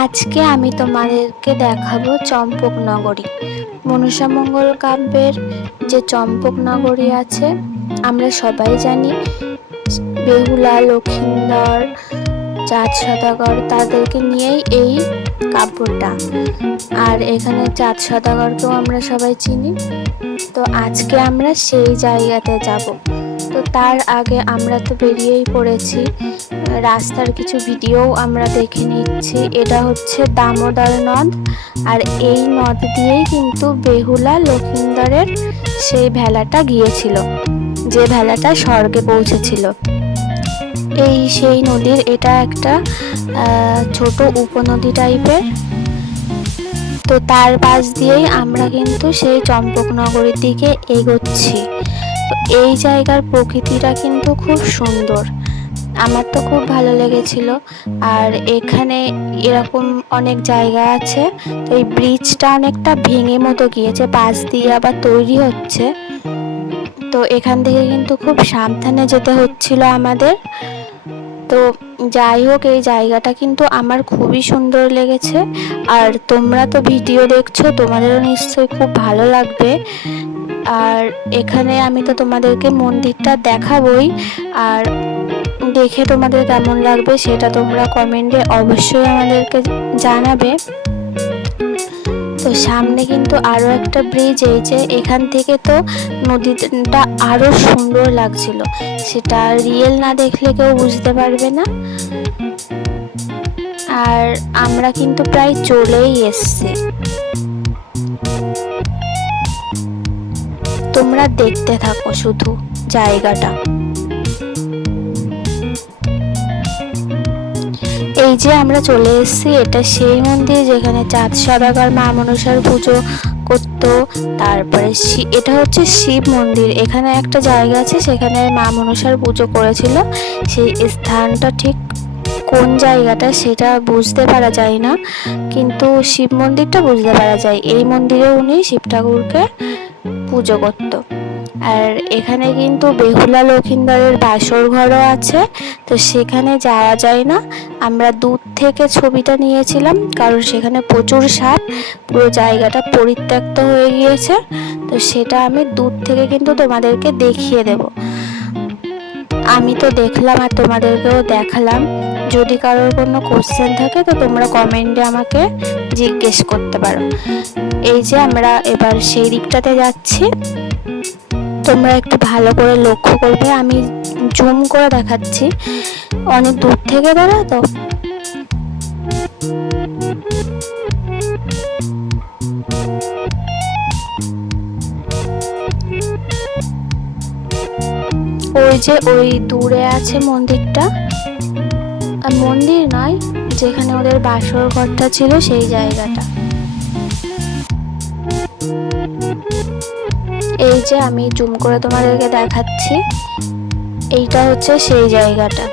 আজকে আমি তোমাদেরকে দেখাবো চম্পক নগরী মনসামঙ্গল কাব্যের যে চম্পক নগরী আছে, আমরা সবাই জানি। বেহুলা, লক্ষিন্দর, চাঁদ সদাগর তাদেরকে নিয়েই এই কাব্যটা। আর এখানে চাঁদ সদাগরকেও আমরা সবাই চিনি। তো আজকে আমরা সেই জায়গাতে যাব। তো তার আগে আমরা তো বেরিয়েই পড়েছি। রাস্তার কিছু ভিডিও আমরা দেখে নিচ্ছি। এটা হচ্ছে দামোদর নদ। আর এই নদ দিয়েই কিন্তু বেহুলা লক্ষিন্দরের সেই ভেলাটা গিয়েছিল, যে ভেলাটা স্বর্গে পৌঁছেছিল। এই সেই নদীর এটা একটা ছোট উপনদী টাইপের। তো তার পাশ দিয়েই আমরা কিন্তু সেই চম্পকনগরীর দিকে এগোচ্ছি। তো এই জায়গার প্রকৃতিটা কিন্তু খুব সুন্দর। আমার তো খুব ভালো লেগেছিল। আর এখানে এরকম অনেক জায়গা আছে, তো এই ব্রিজটা অনেকটা ভেঙে মতো গিয়েছে, পাশ দিয়ে আবার তৈরি হচ্ছে। তো এখান থেকে কিন্তু খুব সাবধানে যেতে হচ্ছিল আমাদের। তো যাই হোক, এই জায়গাটা কিন্তু আমার খুবই সুন্দর লেগেছে। আর তোমরা তো ভিডিও দেখছ, তোমাদেরও নিশ্চয়ই খুব ভালো লাগবে। আর এখানে আমি তো তোমাদেরকে মন্দিরটা দেখাবই। আর দেখে তোমাদের কেমন লাগবে সেটা তোমরা কমেন্টে অবশ্যই আমাদেরকে জানাবে। তো সামনে কিন্তু আরও একটা ব্রিজ এই যে এখান থেকে তো নদীটা আরও সুন্দর লাগছিল। সেটা রিয়েল না দেখলে কেউ বুঝতে পারবে না। আর আমরা কিন্তু প্রায় চলেই এসছি। তোমরা দেখতে থাকো শুধু জায়গাটা। এই যে আমরা চলে এসেছি, এটা সেই মন্দির যেখানে চাঁদ সদাগর মা মনসার পুজো করতো। তারপরে এটা হচ্ছে শিব মন্দির। এখানে একটা জায়গা আছে, সেখানে মা মনসার পুজো করেছিল। সেই স্থানটা ঠিক কোন জায়গাটা সেটা বুঝতে পারা যায় না, কিন্তু শিব মন্দিরটা বুঝতে পারা যায়। এই মন্দিরে উনি শিব ঠাকুরকে পুজো করতো। আর এখানে কিন্তু বেহুলা লক্ষিন্দরের বাসর ঘরও আছে, তো সেখানে যাওয়া যায় না। আমরা দূর থেকে ছবিটা নিয়েছিলাম, কারণ সেখানে প্রচুর সাপ, পুরো জায়গাটা পরিত্যক্ত হয়ে গিয়েছে, তো সেটা আমি দূর থেকে কিন্তু তোমাদেরকে দেখিয়ে দেব। আমি তো দেখলাম আর তোমাদেরকেও দেখালাম। যদি কারোর কোনো কোশ্চেন থাকে, তো তোমরা কমেন্টে আমাকে জিজ্ঞেস করতে পারো। এই যে আমরা এবার সেই দিকটাতে যাচ্ছি। তোমরা একটু ভালো করে লক্ষ্য করবে, আমি জুম করে দেখাচ্ছি। অনেক দূর থেকে দাঁড়া তো? ওই যে ওই দূরে আছে মন্দিরটা। আর মন্দির নয়, যেখানে ওদের বাসর ঘরটা ছিল সেই জায়গাটা। আমি জুম করে তোমাদেরকে দেখাচ্ছি এইটা হচ্ছে সেই জায়গাটা।